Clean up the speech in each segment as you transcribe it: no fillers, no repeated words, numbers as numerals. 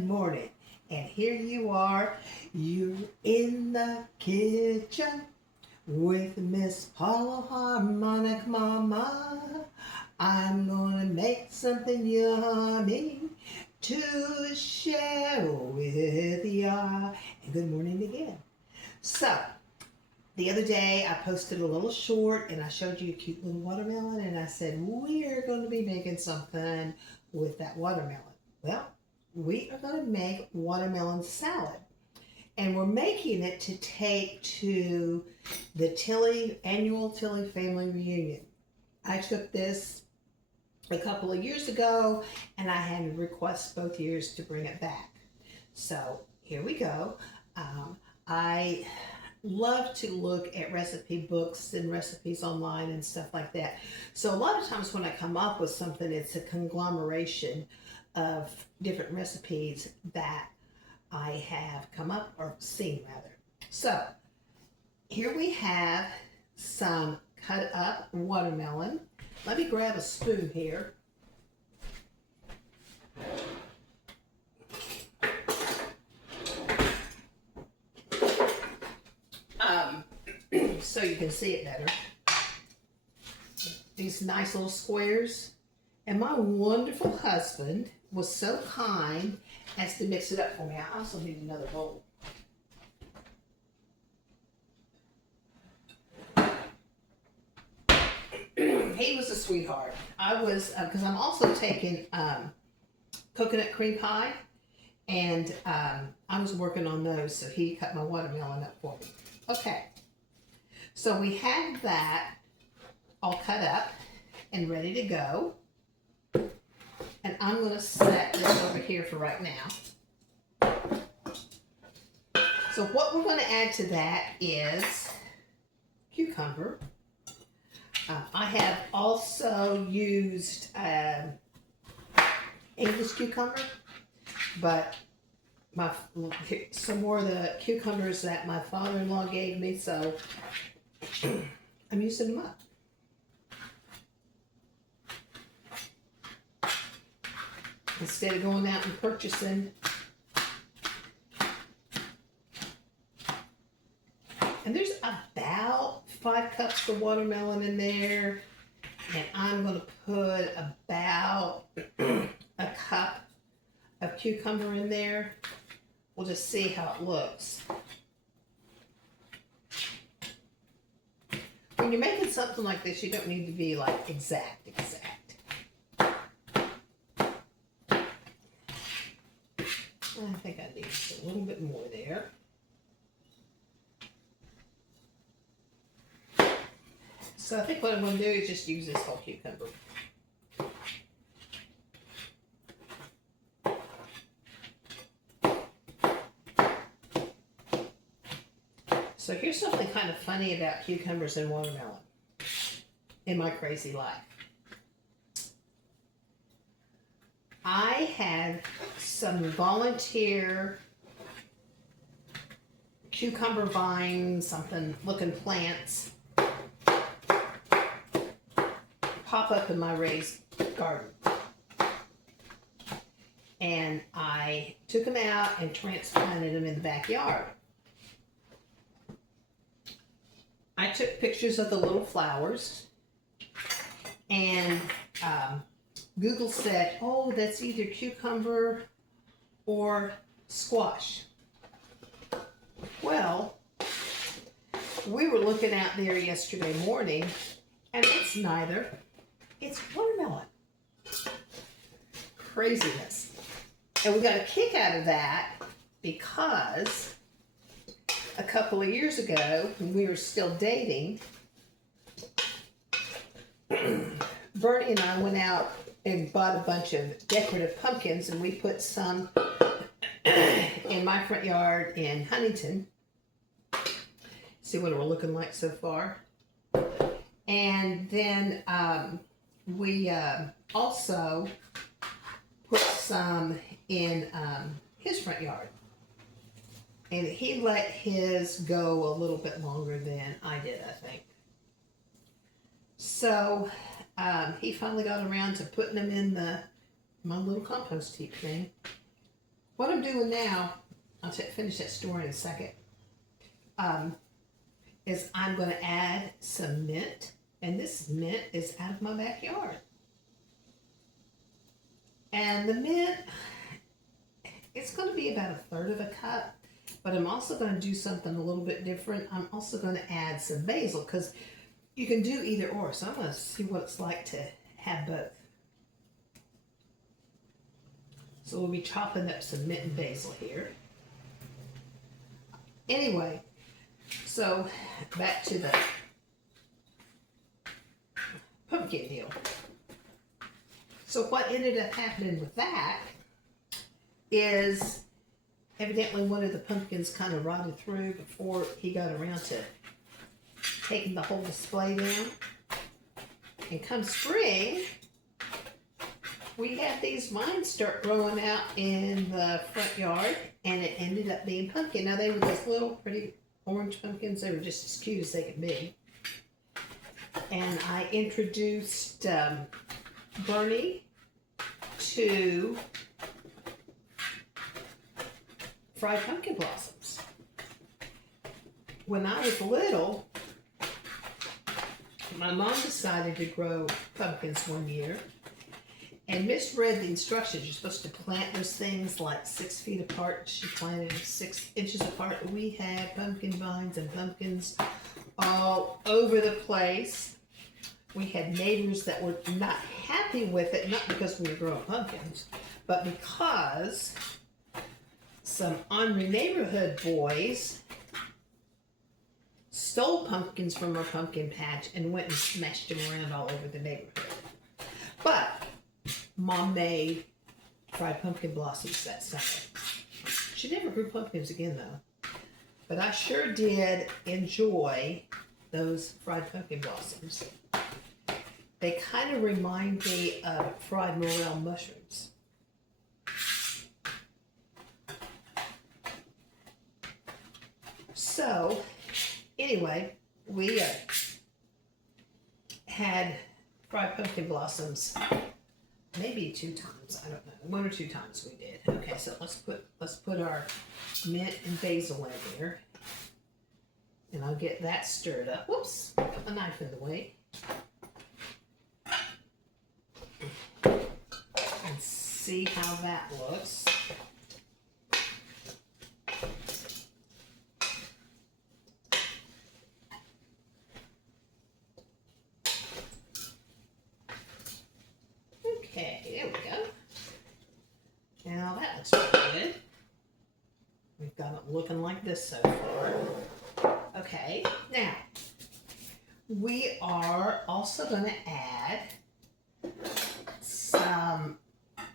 good morning. And here you are, you're in the kitchen with Miss Paula Harmonic Mama. I'm gonna make something yummy to share with ya. And good morning again. So, the other day I posted a little short and I showed you a cute little watermelon and I said we're going to be making something with that watermelon. Well, we are going to make watermelon salad. And we're making it to take to the Tilley annual Tilley family reunion. I took this a couple of years ago and I had a request both years to bring it back. So here we go. I love to look at recipe books and recipes online and stuff like that. So a lot of times when I come up with something, it's a conglomeration of different recipes that I have come up or seen rather. So here we have some cut up watermelon. Let me grab a spoon here. So you can see it better. These nice little squares. And my wonderful husband was so kind as to mix it up for me. I also need another bowl. He was a sweetheart. I was, because I'm also taking coconut cream pie, and I was working on those, so he cut my watermelon up for me. Okay, so we have that all cut up and ready to go. And I'm going to set this over here for right now. So what we're going to add to that is cucumber. I have also used English cucumber, but some more of the cucumbers that my father-in-law gave me, so I'm using them up. Instead of going out and purchasing. And there's about 5 cups of watermelon in there. And I'm going to put about a cup of cucumber in there. We'll just see how it looks. When you're making something like this, you don't need to be like exact. I think I need a little bit more there. So I think what I'm going to do is just use this whole cucumber. So here's something kind of funny about cucumbers and watermelon in my crazy life. I had some volunteer cucumber vine, something looking plants pop up in my raised garden. And I took them out and transplanted them in the backyard. I took pictures of the little flowers and Google said, oh, that's either cucumber or squash. Well, we were looking out there yesterday morning, and it's neither. It's watermelon. Craziness. And we got a kick out of that because a couple of years ago, when we were still dating, Bernie and I went out and bought a bunch of decorative pumpkins, and we put some in my front yard in Huntington. See what we're looking like so far. And then we also put some in his front yard. And he let his go a little bit longer than I did, I think. So he finally got around to putting them in my little compost heap thing. what I'm doing now, I'll finish that story in a second, is I'm going to add some mint. And this mint is out of my backyard. And the mint, it's going to be about 1/3 of a cup. But I'm also going to do something a little bit different. I'm also going to add some basil because you can do either or. So I'm going to see what it's like to have both. So we'll be chopping up some mint and basil here. Anyway, so back to the pumpkin deal. So what ended up happening with that is evidently one of the pumpkins kind of rotted through before he got around to taking the whole display down. And come spring, we had these vines start growing out in the front yard, and it ended up being pumpkin. Now they were those little pretty orange pumpkins. They were just as cute as they could be. And I introduced Bernie to fried pumpkin blossoms. When I was little, my mom decided to grow pumpkins one year and misread the instructions. You're supposed to plant those things like 6 feet apart. She planted them 6 inches apart. We had pumpkin vines and pumpkins all over the place. We had neighbors that were not happy with it, not because we were growing pumpkins, but because some ornery neighborhood boys stole pumpkins from our pumpkin patch and went and smashed them around all over the neighborhood. But Mom made fried pumpkin blossoms that summer. She never grew pumpkins again though. But I sure did enjoy those fried pumpkin blossoms. They kind of remind me of fried morel mushrooms. So, anyway, we had fried pumpkin blossoms maybe 2 times. I don't know, 1 or 2 times we did. Okay, so let's put our mint and basil in here, and I'll get that stirred up. Whoops, put my knife in the way. And see how that looks. Okay, there we go. Now that looks pretty good. We've got it looking like this so far. Okay, now we are also going to add some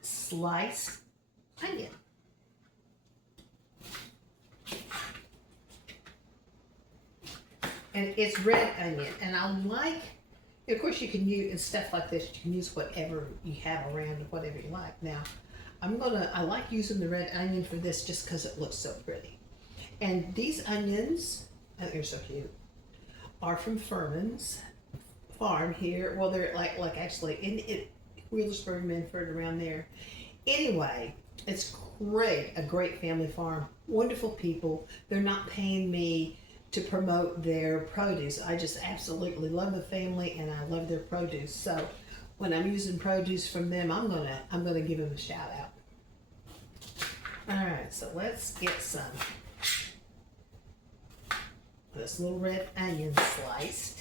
sliced onion. And it's red onion, and I like, of course you can use, and stuff like this, you can use whatever you have around, whatever you like. Now, I like using the red onion for this just because it looks so pretty. And these onions, oh, they're so cute, are from Furman's farm here. Well, they're like actually in Wheelersburg, Minford, around there. Anyway, it's great, a great family farm, wonderful people. They're not paying me to promote their produce. I just absolutely love the family and I love their produce. So when I'm using produce from them, I'm gonna give them a shout out. All right, so let's get some this little red onion sliced.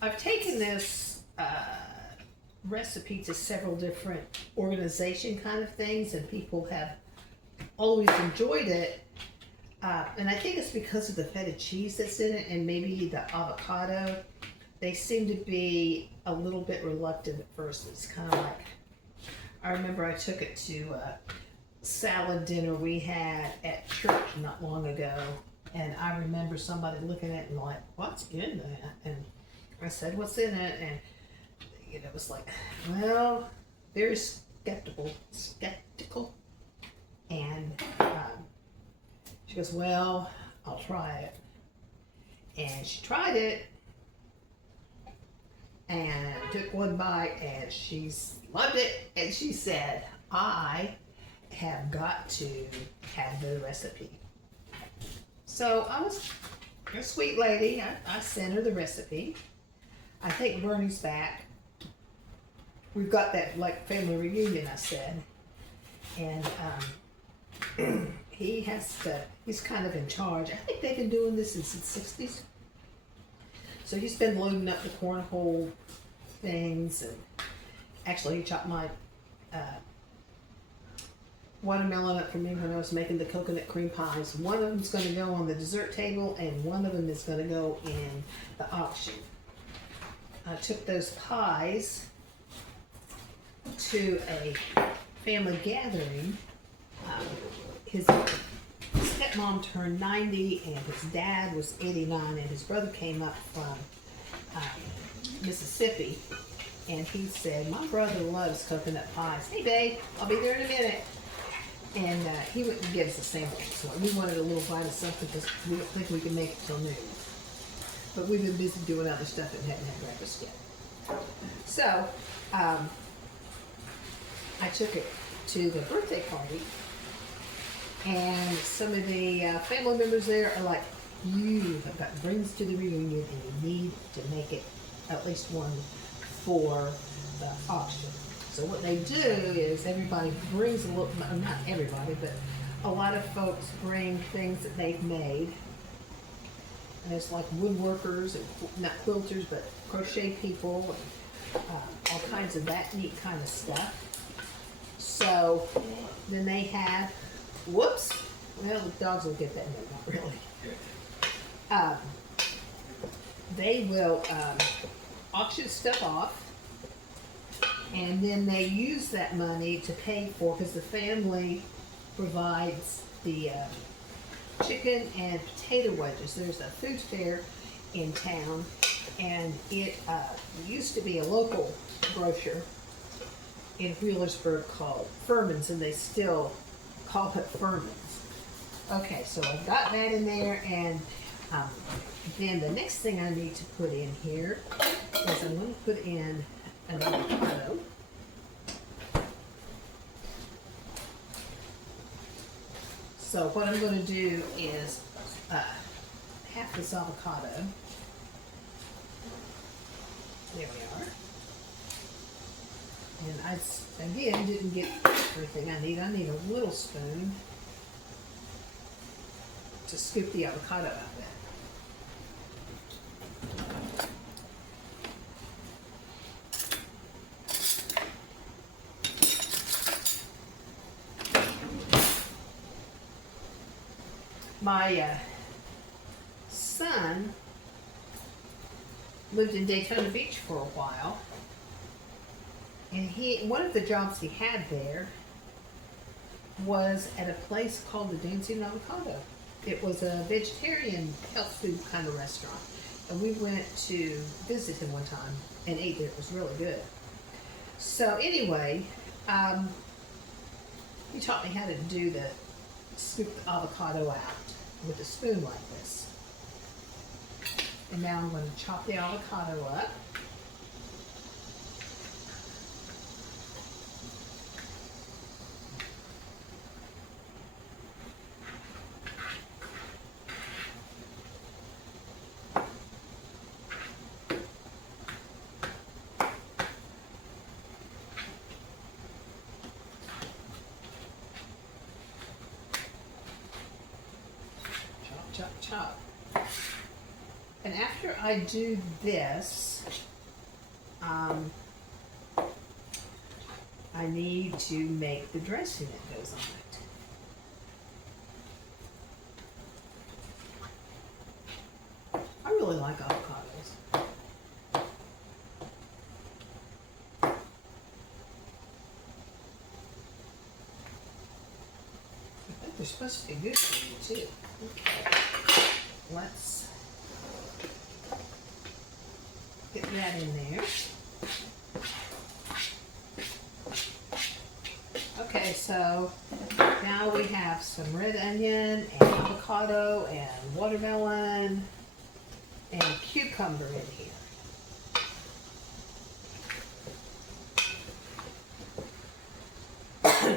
I've taken this recipe to several different organization kind of things, and people have always enjoyed it. And I think it's because of the feta cheese that's in it and maybe the avocado. They seem to be a little bit reluctant at first. It's kind of like, I remember I took it to a salad dinner we had at church not long ago, and I remember somebody looking at it and like, what's in that? And I said, what's in it? And it was like, well, very skeptical. And She goes, well, I'll try it. And she tried it and took one bite and she loved it. And she said, I have got to have the recipe. So I was a sweet lady. I sent her the recipe. I think Bernie's back. We've got that like family reunion, I said. And he's kind of in charge. I think they've been doing this since the 60s. So he's been loading up the cornhole things, and actually he chopped my watermelon up for me when I was making the coconut cream pies. One of them's going to go on the dessert table, and one of them is going to go in the auction. I took those pies to a family gathering. His stepmom turned 90 and his dad was 89, and his brother came up from Mississippi, and he said, my brother loves coconut pies. Hey babe, I'll be there in a minute. And he went and gave us a sample. So we wanted a little bite of something because we don't think we can make it till noon. But we've been busy doing other stuff and haven't had breakfast yet. So I took it to the birthday party, and some of the family members there are like, you have got brings to the reunion and you need to make it at least one for the auction. So what they do is everybody brings a little, not everybody, but a lot of folks bring things that they've made. And it's like woodworkers, and not quilters, but crochet people, and all kinds of that neat kind of stuff. So then they have, whoops, well, the dogs will get that, no, not really. They will auction stuff off, and then they use that money to pay for, because the family provides the chicken and potato wedges. There's a food fair in town, and it used to be a local grocer in Wheelersburg called Furman's, and they still call it Furman's. Okay, so I've got that in there, and then the next thing I need to put in here is I'm going to put in an avocado. So what I'm going to do is half this avocado. There we are. And I, again, didn't get everything I need. I need a little spoon to scoop the avocado out of that. My son lived in Daytona Beach for a while, and one of the jobs he had there was at a place called the Dancing Avocado. It was a vegetarian health food kind of restaurant, and we went to visit him one time and ate there. It was really good. So anyway, he taught me how to do scoop the avocado out with a spoon like this. And now I'm going to chop the avocado up. Chop, chop. And after I do this, I need to make the dressing that goes on it. I really like avocados. I think they're supposed to be good for you too. Okay. Let's get that in there. Okay, so now we have some red onion and avocado and watermelon and cucumber in here.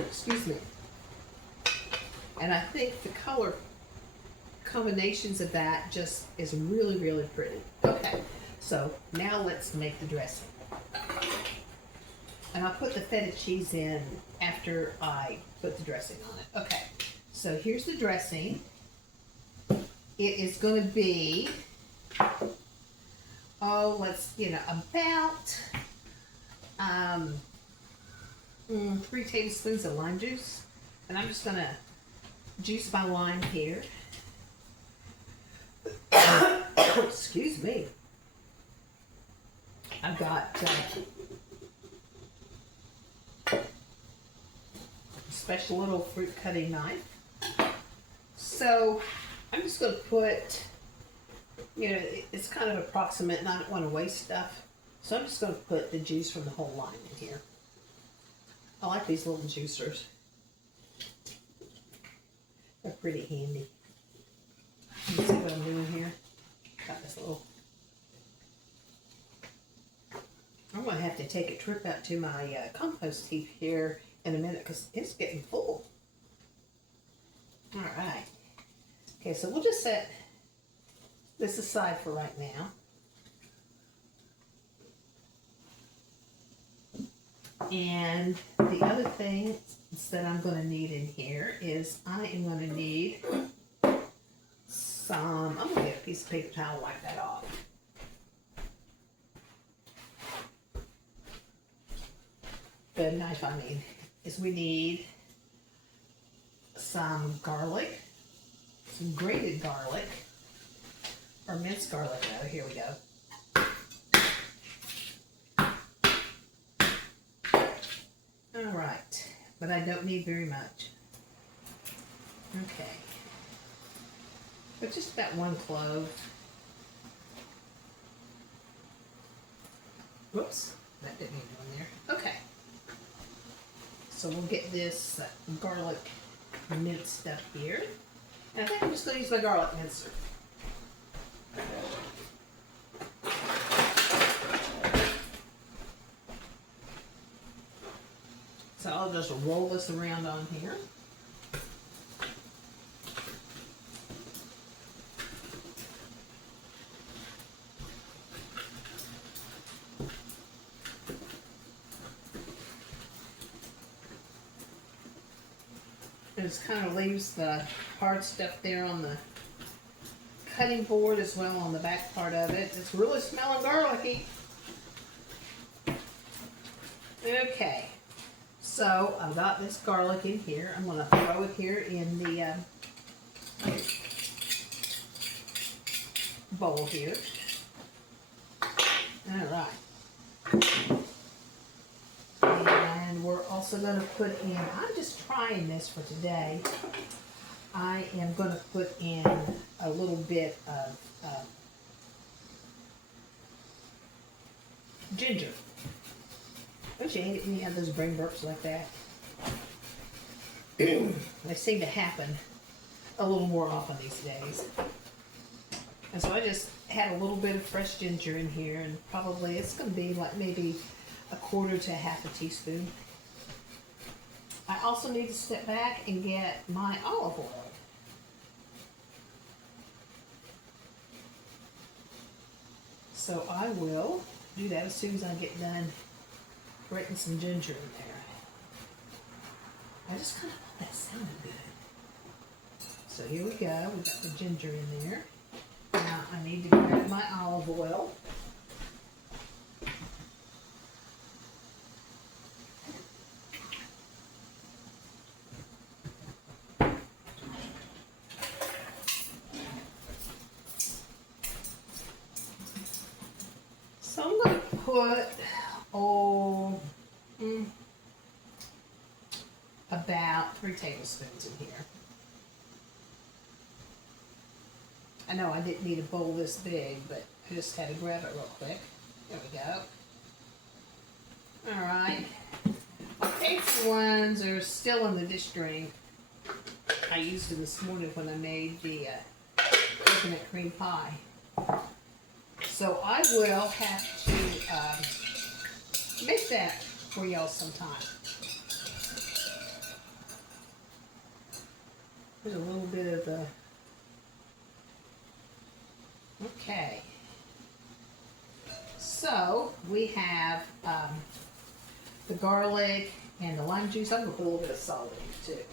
Excuse me. And I think the color combinations of that just is really, really pretty. Okay, so now let's make the dressing. And I'll put the feta cheese in after I put the dressing on it. Okay, so here's the dressing. It is going to be, about 3 tablespoons of lime juice. And I'm just going to juice my lime here. Excuse me. I've got a special little fruit cutting knife. So I'm just going to put, it's kind of approximate and I don't want to waste stuff. So I'm just going to put the juice from the whole lime in here. I like these little juicers. They're pretty handy. You see what I'm doing here? Got this little. I'm going to have to take a trip out to my compost heap here in a minute because it's getting full. All right. Okay, so we'll just set this aside for right now. And the other thing that I'm going to need in here is I am going to need some, I'm going to get a piece of paper towel and wipe that off. The knife, is we need some garlic, some grated garlic, or minced garlic. Oh, here we go. All right, but I don't need very much. Okay, but just about 1 clove. Whoops, that didn't need one there. Okay, so we'll get this garlic minced up here. And I think I'm just going to use my garlic mincer. So I'll just roll this around on here. It just kind of leaves the hard stuff there on the cutting board as well on the back part of it. It's really smelling garlicky. Okay. So I've got this garlic in here. I'm going to throw it here in the bowl here. All right. And we're also going to put in, I'm just trying this for today. I am going to put in a little bit of ginger. Don't you hate it when you have those brain burps like that? They seem to happen a little more often these days. And so I just had a little bit of fresh ginger in here, and probably it's going to be like maybe 1/4 to 1/2 teaspoon. I also need to step back and get my olive oil. So I will do that as soon as I get done grating some ginger in there. I just kind of thought that sounded good. So here we go. We've got the ginger in there. Now I need to grab my olive oil. So I'm going to put about 3 tablespoons in here. I know I didn't need a bowl this big, but I just had to grab it real quick. There we go. Alright. My fancy ones are still in the dish drain. I used it this morning when I made the coconut cream pie. So I will have to make that for y'all sometime. There's a little bit of the... Okay. So we have the garlic and the lime juice. I'm going to put a little bit of salt in it too.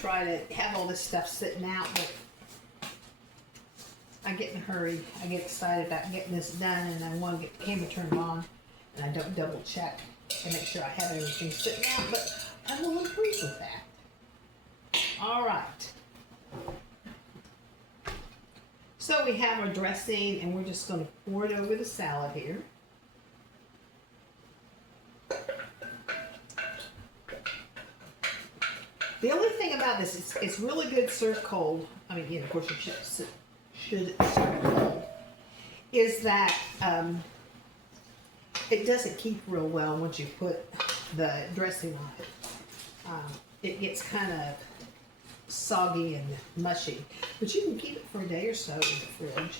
Try to have all this stuff sitting out, but I get in a hurry. I get excited about getting this done, and I want to get the camera turned on, and I don't double check and make sure I have everything sitting out, but I will improve with that. All right. So we have our dressing, and we're just going to pour it over the salad here. The only thing about this is it's really good served cold. I mean, of course you should serve cold. Is that it doesn't keep real well once you put the dressing on it. It gets kind of soggy and mushy, but you can keep it for a day or so in the fridge.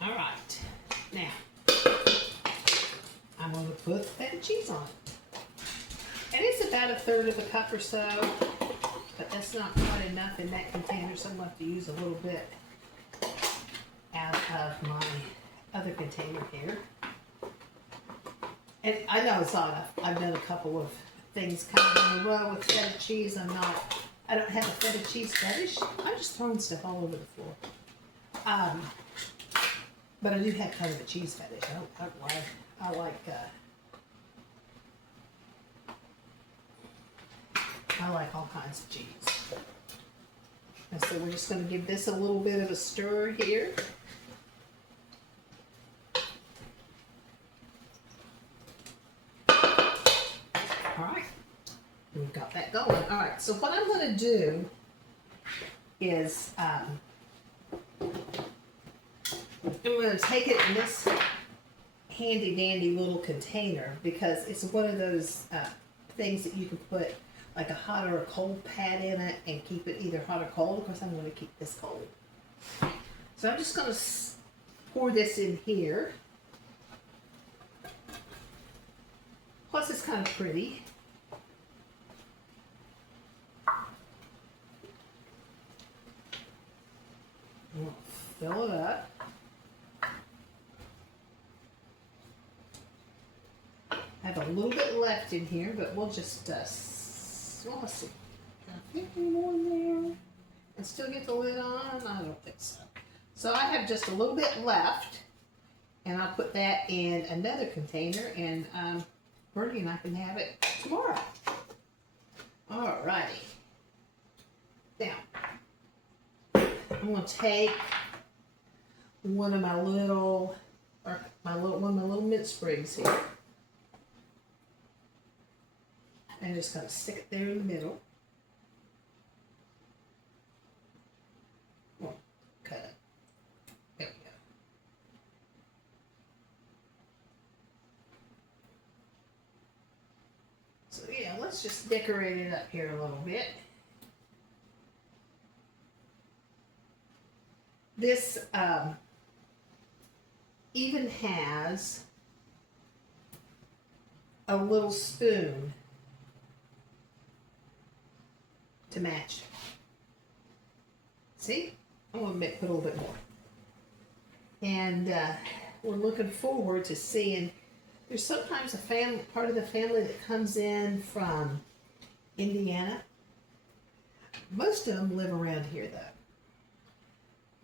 All right, now I'm going to put feta cheese on it. And it's about 1/3 of a cup or so, but that's not quite enough in that container, so I'm going to have to use a little bit out of my other container here. And I know it's not enough. I've done a couple of things kind of in a row with feta cheese. I don't have a feta cheese fetish. I'm just throwing stuff all over the floor. But I do have kind of a cheese fetish. I like all kinds of cheese. And so we're just going to give this a little bit of a stir here. All right, we've got that going. All right, so what I'm going to do is I'm going to take it in this handy dandy little container because it's one of those things that you can put like a hot or a cold pad in it and keep it either hot or cold. Of course, I'm going to keep this cold. So I'm just going to pour this in here. Plus, it's kind of pretty. We'll fill it up. I have a little bit left in here, but we'll just, well, let's see. Can I fit any more in there and still get the lid on? I don't think so. So I have just a little bit left, and I'll put that in another container, and Bertie and I can have it tomorrow. Alrighty. Now, I'm going to take one of my little mint sprigs here, and just kind of stick it there in the middle. Well, cut it. There we go. So yeah, let's just decorate it up here a little bit. This even has a little spoon to match. See? I'm going to put a little bit more. And we're looking forward to seeing, there's sometimes a part of the family that comes in from Indiana. Most of them live around here though.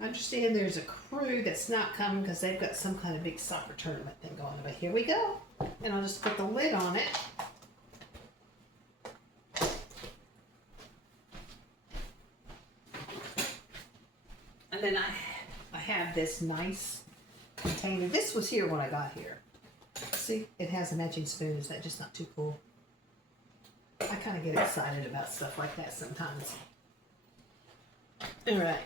I understand there's a crew that's not coming because they've got some kind of big soccer tournament thing going on. But here we go. And I'll just put the lid on it. And then I have this nice container. This was here when I got here. See, it has a matching spoon. Is that just not too cool? I kind of get excited about stuff like that sometimes. All right.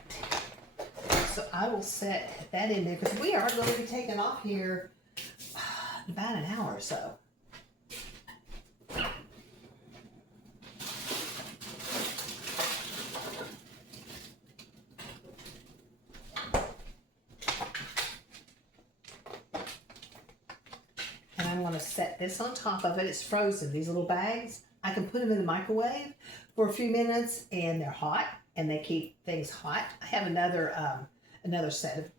So I will set that in there because we are going to be taking off here about an hour or so. And I'm going to set this on top of it. It's frozen, these little bags. I can put them in the microwave for a few minutes and they're hot and they keep things hot. I have another set of,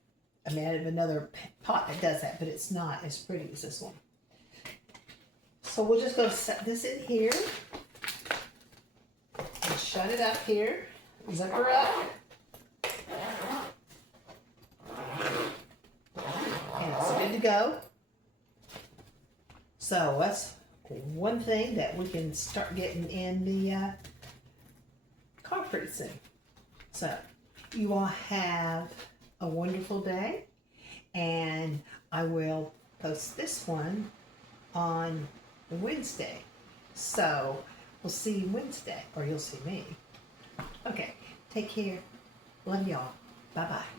I have another pot that does that, but it's not as pretty as this one. So we're just going to set this in here and shut it up here. Zip her up. And it's good to go. So that's one thing that we can start getting in the car pretty soon. So you all have a wonderful day, and I will post this one on Wednesday. So we'll see you Wednesday, or you'll see me. Okay, take care. Love y'all. Bye-bye.